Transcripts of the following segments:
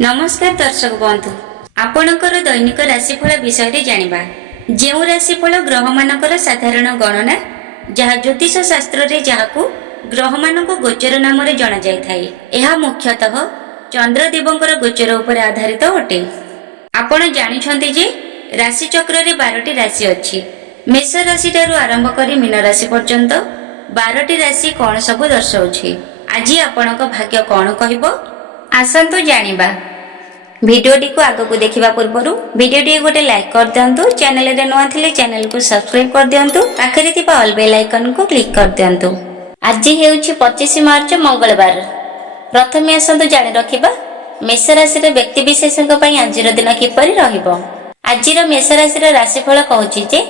नमस्कार दर्शक बंधु आपणकर दैनिक राशिफल विषय जानिबा। जेउ राशिफल ग्रह मानकर साधारण गणना जहाँ ज्योतिष शास्त्र रे जहाकू ग्रह मानक गोचर नाम जना जाय थाए। यह मुख्यतः चंद्रदेवंकर गोचर उपर आधारित अटे। आपण जानिछन्ति जे राशि चक्र रे 12टी राशि अछि। मेष राशि ठारू आरंभ करी मीन राशि पर्यंत 12टी राशि कौन सब दर्शाउछि। आज आपणक भाग्य कौन कहबो आसंतु जानिबा। भिडियोटी को आगो को देखिबा पूर्वरु भिडियोटी गोटे लाइक कर दियंतु। चैनल रे नवा थिले चैनल को सब्सक्राइब कर दियंतु। पाखरे थिबा ऑल बेल आइकन को क्लिक कर दियंतु। आज हेउछि 25 मार्च मंगलवार। प्रथमे आसंतु जानि रखिबा मेष राशि रे व्यक्ति विशेषक पई आजिर दिन किपरि रहिबो। आजिर मेष राशि रे राशिफल कहूछि जे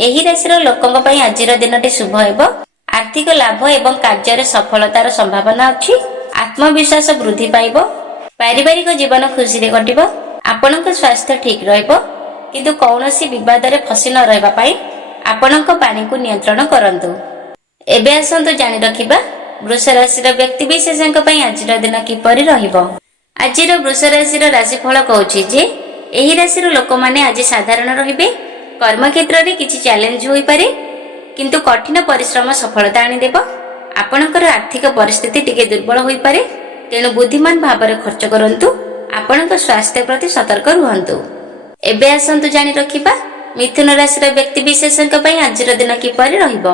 एही राशि रो लोकंक पई आजिर दिनटी शुभ हेबो। आर्थिक लाभ एवं कार्य रे सफलतार संभावना अछि। आत्मविश्वास वृद्धि पाइबो। पारिवारिक जीवन खुशी रे कटिबो। आपनक स्वास्थ्य ठीक रहइबो किंतु कौनसी विवाद रे फसी न रहबा पई आपनक पानी को नियंत्रण करंतु। एबे आसंतु जानि रखिबा वृष राशि रो व्यक्ति विशेषक पई आजिर दिन किपरि रहिबो। आजिर वृष राशि रो राशिफल कहूछि जे एही राशि रो लोक माने आज साधारण रहिबे। कर्म क्षेत्र रे किछि चैलेंज होई पारे किंतु कठिन परिश्रम सफलता आनि देबो। आपनकर आर्थिक परिस्थिति टिके दुर्बल होई पारे तेणु बुद्धिमान भाव में खर्च करंतु। आपनक स्वास्थ्य प्रति सतर्क रुहंतु। एबे आसंतु जानि रखिबा मिथुन राशि रो व्यक्ति विशेषक पई आजिर दिन किपरि रहिबो।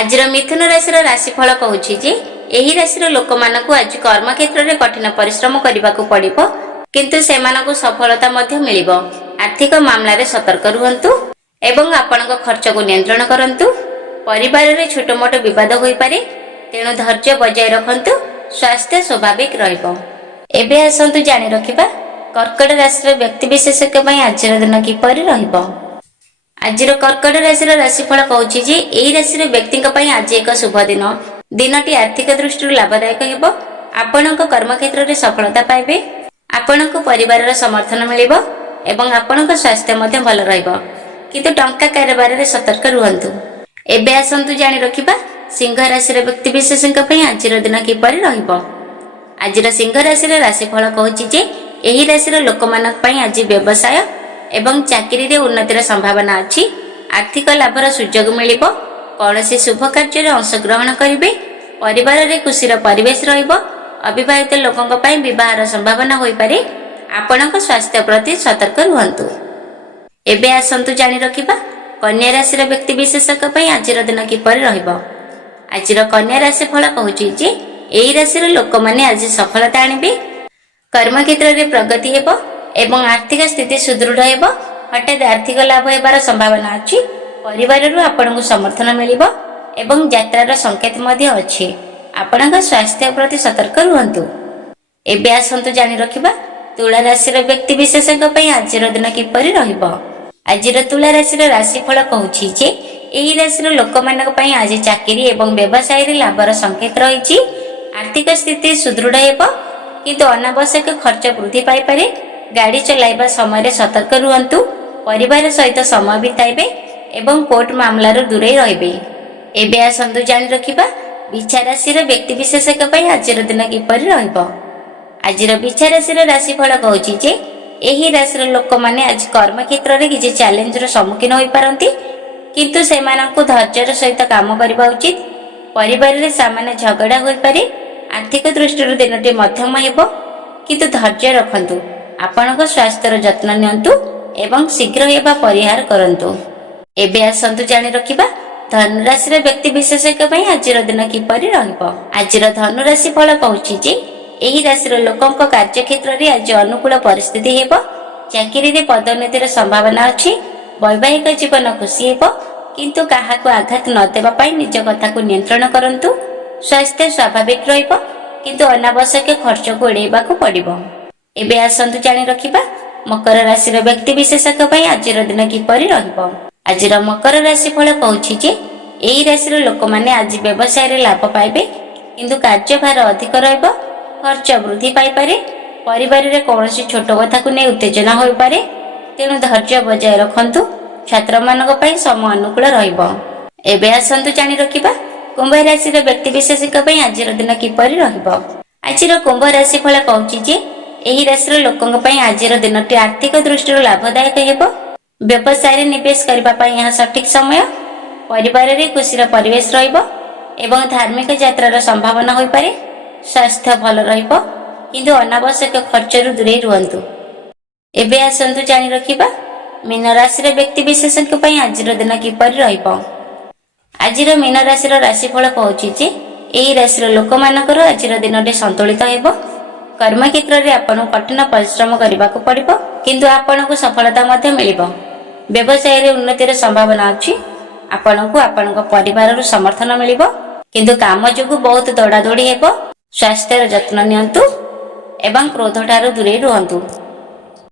आजिर मिथुन राशि रो राशिफल कहूछि जे एही राशि रो लोक मानकु आज कर्म क्षेत्र रे कठिन परिश्रम करबाकू पड़िबो किंतु सेमानकु सफलता मध्य मिलिबो। आर्थिक मामला रे सतर्क रुहंतु एवं आपनक खर्च को नियंत्रण करंतु। परिवार रे छोट मोट विवाद होई पारे तेणु धैर्य बजाय रखंतु। स्वास्थ्य स्वाभाविक रहिबो। एबे आसंतु जानि रखिबा कर्कट राशि रो व्यक्ति विशेषक पई आजिर दिन किपरि रहिबो। आजिर कर्कट राशि रो राशिफल कहूछि जे एही राशि रो व्यक्तिक पई आज एक शुभ दिन। दिनटी आर्थिक दृष्टि लाभदायक हेबो। आपनक कर्म क्षेत्र रे सफलता पाइबे। आपनक परिवार रो समर्थन मिलिबो एवं आपनक स्वास्थ्य मध्य भल रहिबो किंतु टंका कारोबार रे सतर्क रुहंतु। एबे आसंतु जानि रखिबा सिंह राशि रो व्यक्ति विशेषक पई आजिर दिन किपरि रहिबो। आजिर सिंह राशि रो राशिफल कहूछि जे एही राशि रो लोक मानक पई आज व्यवसाय एवं चाकरी रे उन्नतिर संभावना अछि। आर्थिक लाभर सुयोग मिलिबो। कौनसी शुभ कार्य रे अंशग्रहण करिवे। परिवार रे खुशीर परिवेश रहिबो। अविवाहित लोकंक पई विवाहर संभावना होई पारे। आपनक स्वास्थ्य प्रति सतर्क रुहंतु। एबे आसंतु जानि रखिबा कन्या राशि रो व्यक्ति विशेषक पई आजिर दिन किपरि रहिबो। आजिर कन्या राशि फल कहूछि जे एही राशि रो लोक माने आज सफलता आनिबे। कर्म क्षेत्र रे प्रगति हेबो एवं आर्थिक स्थिति सुदृढ़ हेबो। हठात आर्थिक लाभ हेबार संभावना अछि। परिवार रो आपनकु समर्थन मिलिबो एवं यात्रार संकेत मध्ये अछि। आपनक स्वास्थ्य प्रति सतर्क रुहंतु। एबे आसंतु जानि रखिबा तुला राशि रो व्यक्ति विशेषक पई आजिर दिन किपरि रहिबो। आजिर तुला राशि रो राशिफल कहूछि जे एही राशि रो लोक मानक पई आज चाकरी एवं व्यवसाय रे लाभर संकेत रहिछि। आर्थिक स्थिति सुदृढ़ हेबो किंतु अनावश्यक खर्च वृद्धि पाई पारे। गाड़ी चलाइबा समय रे सतर्क रुहंतु। परिवार सहित समय बिताइबे एवं कोर्ट मामला रो दूरे रहिबे। एबे आसंतु जानि रखिबा बिछा राशि रो व्यक्ति विशेषक पई आजिर दिन किपरि रहिबो। आजिर बिछा राशि रो राशिफल कहूछि जे एही राशि रो लोक माने आज कर्म क्षेत्र रे किछि चैलेंज रो सम्मुखीन होई पारंती किंतु सेमानकु धैर्यर सहित काम करबा उचित। परिवार रे सामान्य झगड़ा होई पारे। आर्थिक दृष्टि दिनटी मध्यम हेबो किंतु धैर्य रखंतु। आपनक स्वास्थ्यर जत्न नियंतु एवं शीघ्र हेबा परिहार करंतु। एबे आसंतु जानि रखिबा धनु राशि रे व्यक्ति विशेषक पई आजिर दिन किपरि रहिबो। आजिर धनु राशि फल कहूछि जे एही राशि रो लोकंक कार्य क्षेत्र रे आज अनुकूल परिस्थिति हेबो। चाकरी रे पदोन्नतिर संभावना अछि। वैवाहिक जीवन खुशी हेबो किंतु काहाको आघात न देबा पई निज कथा को नियंत्रण करंतु। स्वास्थ्य स्वाभाविक रहिबो किंतु अनावश्यक खर्च को एड़ेबा को पड़िबो। एबे आसंतु जानि रखिबा मकर राशि रो व्यक्ति विशेषक पई आजिर दिन किपरि रहिबो। आजिर मकर राशि फल कहूछि जे एही राशि रो लोक माने आज व्यवसाय रे लाभ पाइबे किंतु कार्यभार अधिक रहइबो। खर्च वृद्धि पाई पारे। परिवार रे कौनसी छोट कथा को नै उत्तेजना होई पारे तेणु धैर्य बजाय रखंतु। छात्र मानक पई समय अनुकूल रहिबो। एबे आसंतु जानि रखिबा कुंभ राशि रो व्यक्ति विशेषक पई आजिर दिन किपरि रहिबो। आजिर कुंभ राशि फल कहूछि जे ଏହି ରାଶିର ଲୋକଙ୍କ ପାଇଁ ଆଜିର ଦିନଟି ଆର୍ଥିକ ଦୃଷ୍ଟିରୁ ଲାଭଦାୟକ ହେବ। ବ୍ୟବସାୟରେ ନିବେଶ କରିବା ପାଇଁ ଏହା ସଠିକ ସମୟ। ପରିବାରରେ ଖୁସିର ପରିବେଶ ରହିବ ଏବଂ ଧାର୍ମିକ ଯାତ୍ରାର ସମ୍ଭାବନା ହୋଇପାରେ। ସ୍ୱାସ୍ଥ୍ୟ ଭଲ ରହିବ କିନ୍ତୁ ଅନାବଶ୍ୟକ ଖର୍ଚ୍ଚରୁ ଦୂରେଇ ରୁହନ୍ତୁ। ଏବେ ଆସନ୍ତୁ ଜାଣି ରଖିବା ମୀନ ରାଶିର ବ୍ୟକ୍ତି ବିଶେଷଙ୍କ ପାଇଁ ଆଜିର ଦିନ କିପରି ରହିବ। ଆଜିର ମୀନ ରାଶିର ରାଶିଫଳ କହୁଛି ଯେ ଏହି ରାଶିର ଲୋକମାନଙ୍କର ଆଜିର ଦିନଟି ସନ୍ତୁଳିତ ହେବ। କର୍ମକ୍ଷେତ୍ରରେ ଆପଣଙ୍କୁ କଠିନ ପରିଶ୍ରମ କରିବାକୁ ପଡ଼ିବ କିନ୍ତୁ ଆପଣଙ୍କୁ ସଫଳତା ମଧ୍ୟ ମିଳିବ। ବ୍ୟବସାୟରେ ଉନ୍ନତିର ସମ୍ଭାବନା ଅଛି। ଆପଣଙ୍କୁ ଆପଣଙ୍କ ପରିବାରରୁ ସମର୍ଥନ ମିଳିବ କିନ୍ତୁ କାମ ଯୋଗୁଁ ବହୁତ ଦୌଡ଼ାଦୌଡ଼ି ହେବ। ସ୍ୱାସ୍ଥ୍ୟର ଯତ୍ନ ନିଅନ୍ତୁ ଏବଂ କ୍ରୋଧ ଠାରୁ ଦୂରେଇ ରୁହନ୍ତୁ।